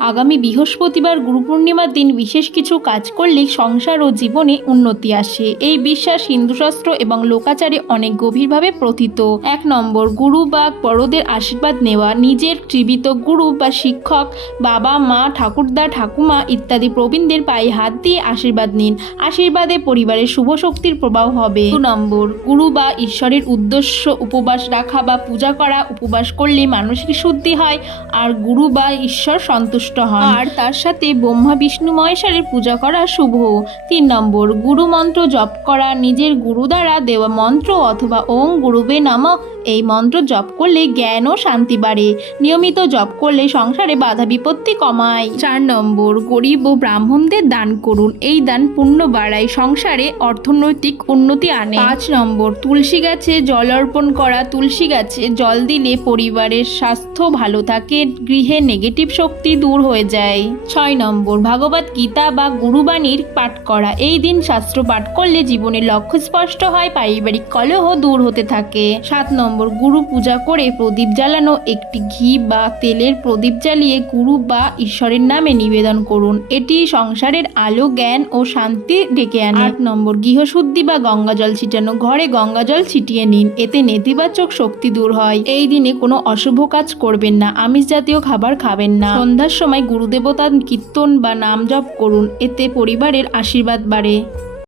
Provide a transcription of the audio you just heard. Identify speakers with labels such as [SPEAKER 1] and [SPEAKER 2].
[SPEAKER 1] আগামী বৃহস্পতিবার গুরু পূর্ণিমার দিন বিশেষ কিছু কাজ করলে সংসার ও জীবনে উন্নতি আসে। এই বিশ্বাস হিন্দুশাস্ত্র এবং লোকাচারে অনেক গভীরভাবে প্রথিত। এক নম্বর, গুরু বা বড়দের আশীর্বাদ নেওয়া, নিজের জীবিত গুরু বা শিক্ষক, বাবা, মা, ঠাকুরদা, ঠাকুমা ইত্যাদি প্রবীণদের পায়ে হাত দিয়ে আশীর্বাদ নিন। আশীর্বাদে পরিবারের শুভ শক্তির প্রভাব হবে। দু নম্বর, গুরু বা ঈশ্বরের উদ্দেশ্য উপবাস রাখা বা পূজা করা, উপবাস করলে মানসিক শুদ্ধি হয়। আর গুরু বা ঈশ্বর সন্তুষ্ট হন। আর তার সাথে ব্রহ্মা, বিষ্ণু, মহেশ্বরের পূজা করা শুভ। তিন নম্বর, গুরু মন্ত্র জপ করা। নিজের গুরু দ্বারা দেওয়া মন্ত্র অথবা ওং গুরুবে নামক এই মন্ত্র জপ করলে জ্ঞান ও শান্তি বাড়ে। নিয়মিত জপ করলে সংসারে বাধা বিপত্তি কমায়। চার নম্বর, গরিব ও ব্রাহ্মণদের দান করুন। এই দান পুণ্য বাড়ায়, সংসারে অর্থনৈতিক উন্নতি আনে। পাঁচ নম্বর, তুলসী গাছে জল অর্পণ করা। তুলসী গাছে জল দিলে পরিবারের স্বাস্থ্য ভালো থাকে, গৃহে নেগেটিভ শক্তি দূর হয়ে যায়। ছয় নম্বর, ভাগবত গীতা বা গুরুবাণীর পাঠ করা। এই দিন শাস্ত্র পাঠ করলে জীবনের লক্ষ্য স্পষ্ট হয়, পারিবারিক কলহ দূর হতে থাকে। সাত নম্বর, গুরু পূজা করে প্রদীপ জ্বালানো। একটি ঘি বা তেলের প্রদীপ জ্বালিয়ে গুরু বা ঈশ্বরের নামে নিবেদন করুন। এটি সংসারের আলো, জ্ঞান ও শান্তি ডেকে আনে। আট নম্বর, গৃহশুদ্ধি বা গঙ্গাজল ছিটানো। ঘরে গঙ্গাজল ছিটিয়ে নিন, এতে নেতিবাচক শক্তি দূর হয়। এই দিনে কোনো অশুভ কাজ করবেন না, আমিষ জাতীয় খাবার খাবেন না। সন্ধ্যার সময় গুরুদেবতার কীর্তন বা নাম জপ করুন এতে পরিবারের আশীর্বাদ বাড়ে।